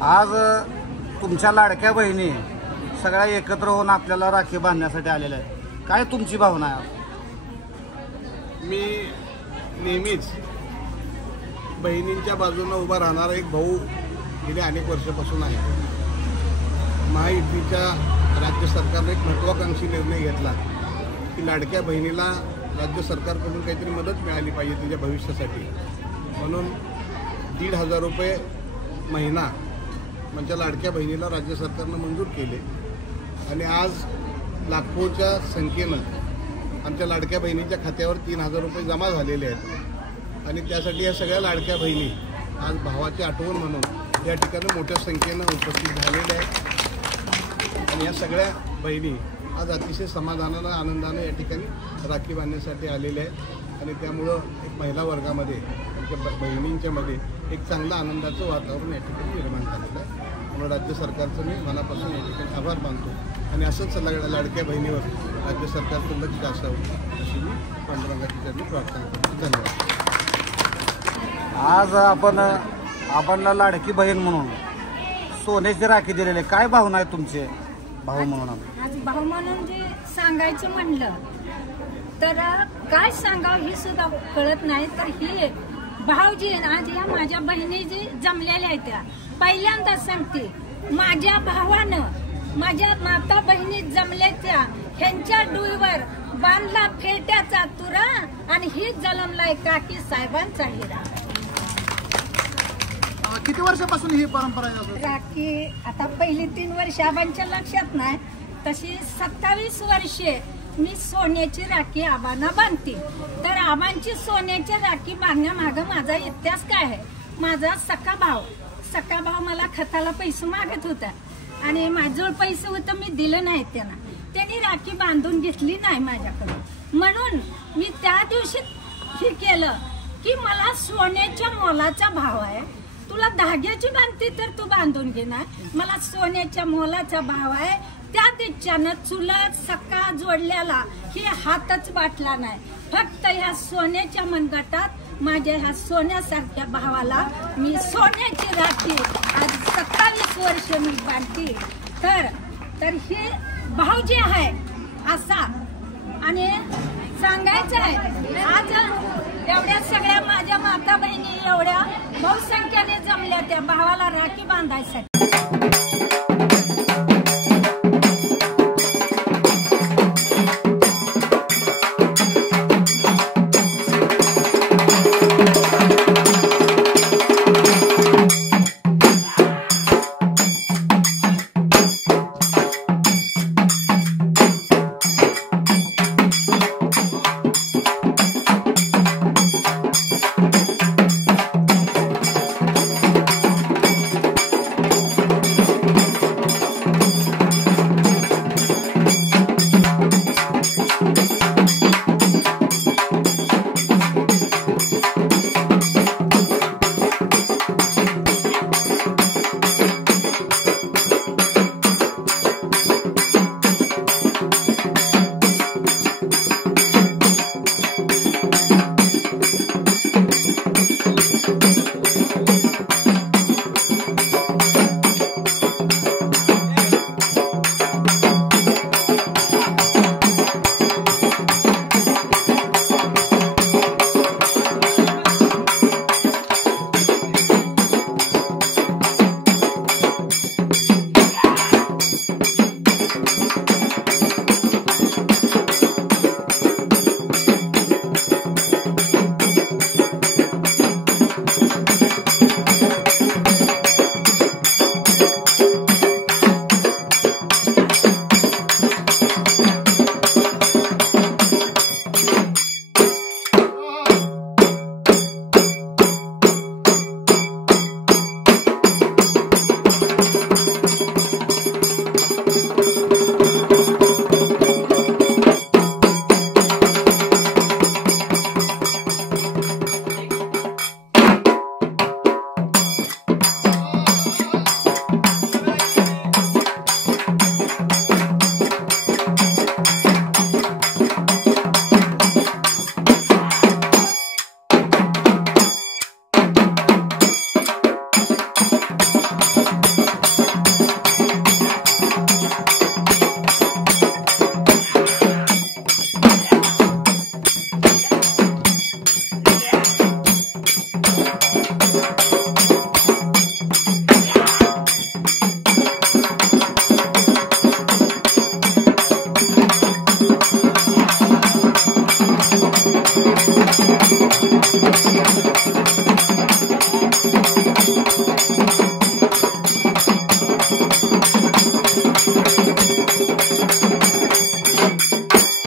आज तुमच्या लाडक्या बहिणी सगळ्या एकत्र होऊन आपल्याला राखी बांधण्यासाठी आलेल्या आहेत, काय तुमची भावना आहे? मी नेहमीच बहिणींच्या बाजूने उभा राहणारा एक भाऊ गेल्या अनेक वर्षापासून आहे। महायुतीच्या राज्य सरकारने एक महत्त्वाकांक्षी निर्णय घेतला की लाडक्या बहिणीला राज्य सरकारकडून काहीतरी मदत मिळाली पाहिजे तिच्या भविष्यासाठी, म्हणून 1,500 रुपये महिना म्हणजे लाडक्या बहिणीला राज्य सरकारनं मंजूर केले। आणि आज लाखोच्या संख्येनं आमच्या लाडक्या बहिणीच्या खात्यावर 3,000 रुपये जमा झालेले आहेत। आणि त्यासाठी या सगळ्या लाडक्या बहिणी आज भावाची आठवण म्हणून या ठिकाणी मोठ्या संख्येनं उपस्थित झालेल्या आहेत। आणि या सगळ्या बहिणी आज अतिशय समाधानानं आनंदानं या ठिकाणी राखी बांधण्यासाठी आलेल्या आहेत। आणि त्यामुळं एक महिला वर्गामध्ये आमच्या बहिणींच्यामध्ये एक चांगलं आनंदाचं वातावरण या ठिकाणी निर्माण झालेलं आहे। त्यामुळे राज्य सरकारचं मी मनापासून या ठिकाणी आभार मानतो आणि असंच लाडक्या बहिणीवर राज्य सरकारचं लक्ष असावं अशी मी पांडुरंगाची चरणी प्रार्थना करतो। धन्यवाद। आज आपण लाडकी बहीण म्हणून सोन्याची राखी दिलेली, काय भावना आहे तुमचे भाऊ म्हणून? आज भाऊ म्हणून जे सांगायचं म्हणलं तर काय सांगावं हे सुद्धा कळत नाही। तर ही भाऊजी आज या माझ्या बहिणी जी जमलेल्या आहेत त्या पहिल्यांदा सांगते, माझ्या भावानं माझ्या माता बहिणी जमल्या त्या ह्यांच्या डुईवर बांधला फेट्याचा तुरा आणि ही जलमलाय काकी साहेबांचा हिरा। किती वर्षापासून ही परंपरा आहे राखी? आता पहिली 3 वर्ष आबांच्या लक्षात नाही, तशी 27 वर्षे मी सोन्याची राखी आबांना बांधते। तर आबांची सोन्याची राखी बांधण्यामागं माझा इतिहास काय आहे? माझा सख्खा भाव मला खताला पैसे मागत होता आणि माझ्याजवळ पैसे होतं, मी दिलं नाही त्यांना, त्यांनी राखी बांधून घेतली नाही माझ्याकडून। म्हणून मी त्या दिवशी हे केलं की मला सोन्याच्या मोलाचा भाव आहे, तुला धाग्याची बांधते तर तू बांधून घे ना, मला सोन्याच्या मोलाचा भाव आहे। त्या दिवसानं चुलत सक्का जोडल्याला ही हातच बाटला नाही, फक्त ह्या सोन्याच्या मनगटात माझ्या ह्या सोन्यासारख्या भावाला मी सोन्याची राखी आज 27 वर्ष मी बांधते। तर हे भाव जे आहे असा आणि सांगायचं आहे, आज एवढ्या सगळ्या माझ्या माता बहिणी एवढ्या बहुसंख्येने जमल्या त्या भावाला राखी बांधायसाठी।